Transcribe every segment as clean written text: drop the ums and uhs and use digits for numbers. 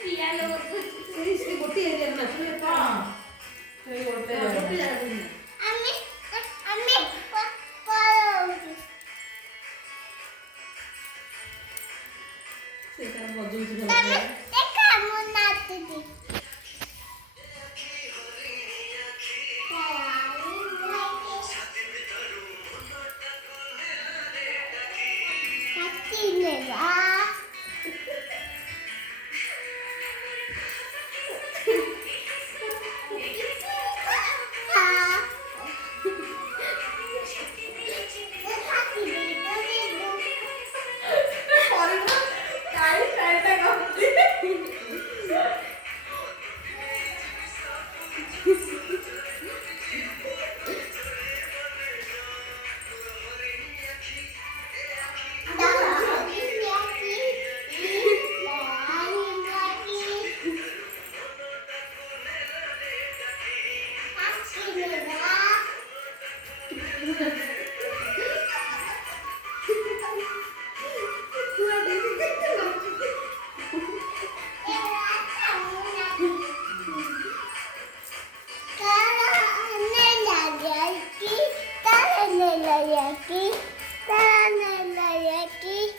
ପିଆଜ ସେ ଗୋଟିଏ ଏରିଆରେ ନାଚୁ ହଁ ସେଇ ଗୋଟେ ଗୋଟିଏ ଜାଗାରେ ଆମେ ଆମେ ପଳଉଛୁ। ସେ ତାର ବଜଉଛି ତମେ ଭଲ ଦେଖା ମୁଁ ନାଚୁଛି।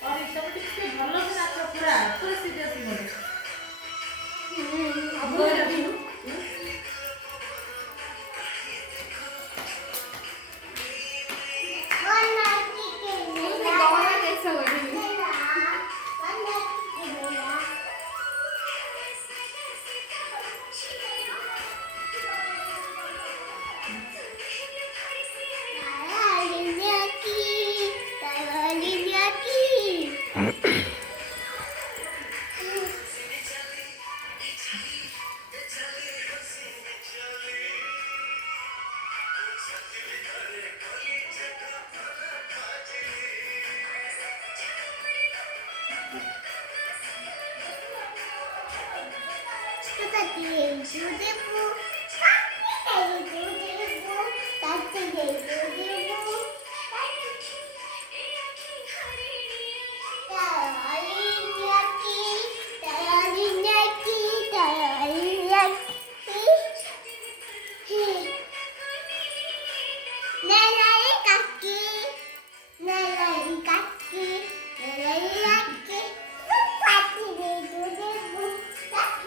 और ये सब ଟିକେ ଭଲ ସେ ନାଚ ପୁରା ପୁରା ସିରିୟସ୍ ମୋଡ୍ Что такие?